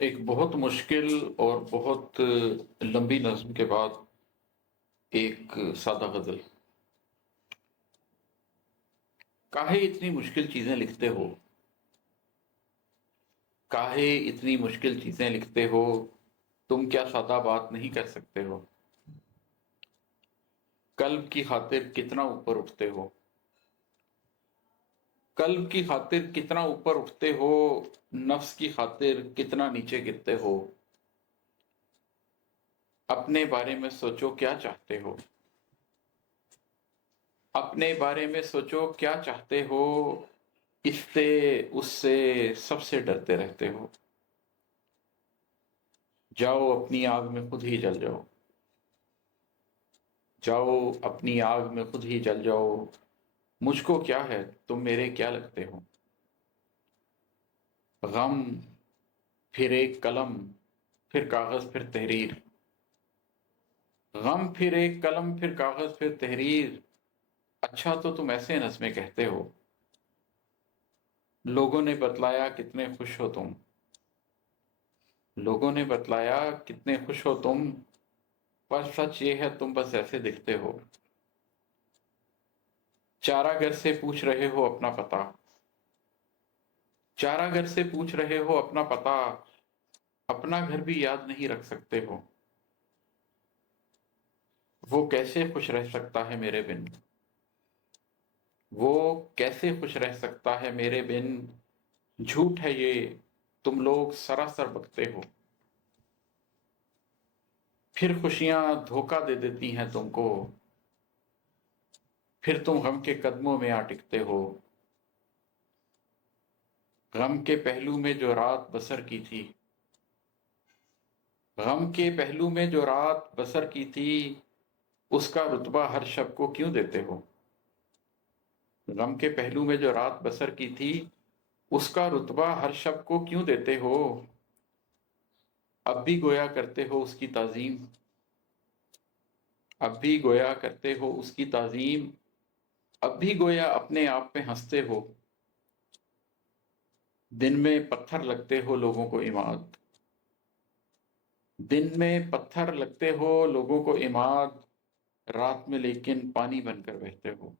ایک بہت مشکل اور بہت لمبی نظم کے بعد ایک سادہ غزل۔ کاہے اتنی مشکل چیزیں لکھتے ہو، کاہے اتنی مشکل چیزیں لکھتے ہو، تم کیا سادہ بات نہیں کر سکتے ہو؟ قلب کی خاطر کتنا اوپر اٹھتے ہو، قلب کی خاطر کتنا اوپر اٹھتے ہو، نفس کی خاطر کتنا نیچے گرتے ہو۔ اپنے بارے میں سوچو کیا چاہتے ہو، اپنے بارے میں سوچو کیا چاہتے ہو، اس سے اس سے سب سے ڈرتے رہتے ہو۔ جاؤ اپنی آگ میں خود ہی جل جاؤ، جاؤ اپنی آگ میں خود ہی جل جاؤ، مجھ کو کیا ہے تم میرے کیا لگتے ہو۔ غم پھر ایک قلم پھر کاغذ پھر تحریر، غم پھر ایک قلم پھر کاغذ پھر تحریر، اچھا تو تم ایسے نظمیں کہتے ہو۔ لوگوں نے بتلایا کتنے خوش ہو تم، لوگوں نے بتلایا کتنے خوش ہو تم، پر سچ یہ ہے تم بس ایسے دکھتے ہو۔ چارہ گر سے پوچھ رہے ہو اپنا پتہ، چارہ گر سے پوچھ رہے ہو اپنا پتہ، اپنا گھر بھی یاد نہیں رکھ سکتے ہو۔ وہ کیسے خوش رہ سکتا ہے میرے بن، وہ کیسے خوش رہ سکتا ہے میرے بن، جھوٹ ہے یہ تم لوگ سراسر بکتے ہو۔ پھر خوشیاں دھوکہ دے دیتی ہیں تم کو، پھر تم غم کے قدموں میں آ ٹکتے ہو۔ غم کے پہلو میں جو رات بسر کی تھی، غم کے پہلو میں جو رات بسر کی تھی، اس کا رتبہ ہر شب کو کیوں دیتے ہو۔ غم کے پہلو میں جو رات بسر کی تھی، اس کا رتبہ ہر شب کو کیوں دیتے ہو۔ اب بھی گویا کرتے ہو اس کی تعظیم، اب بھی گویا کرتے ہو اس کی تعظیم، اب بھی گویا اپنے آپ پہ ہنستے ہو۔ دن میں پتھر لگتے ہو لوگوں کو عماد، دن میں پتھر لگتے ہو لوگوں کو عماد، رات میں لیکن پانی بن کر بہتے ہو۔